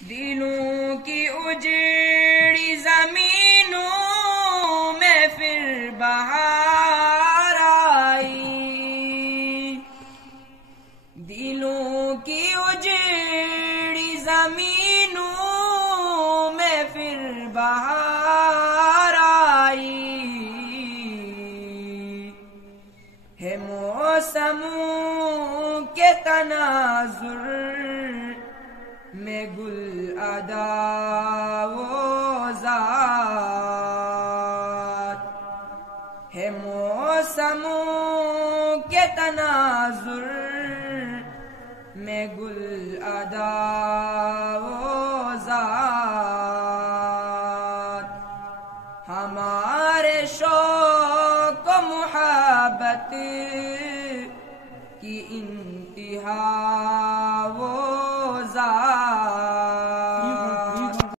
دلوں کی اجڑی زمینوں میں پھر بہار آئی، دلوں کی اجڑی زمینوں میں پھر بہار آئی، ہے موسموں کے تناظر میں گل ادا و ذات، ہے موسموں کے تناظر